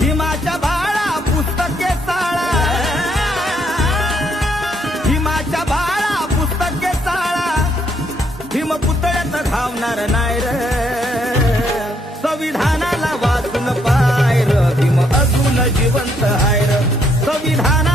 भीमाच्या बाळा पुस्तके साळा, भीमाच्या बाळा पुस्तके साळा, भीम पुतळ्यात घावणार नाही र, संविधानाला वाचून पाय र, भीम अजून जिवंत आहे र, संविधान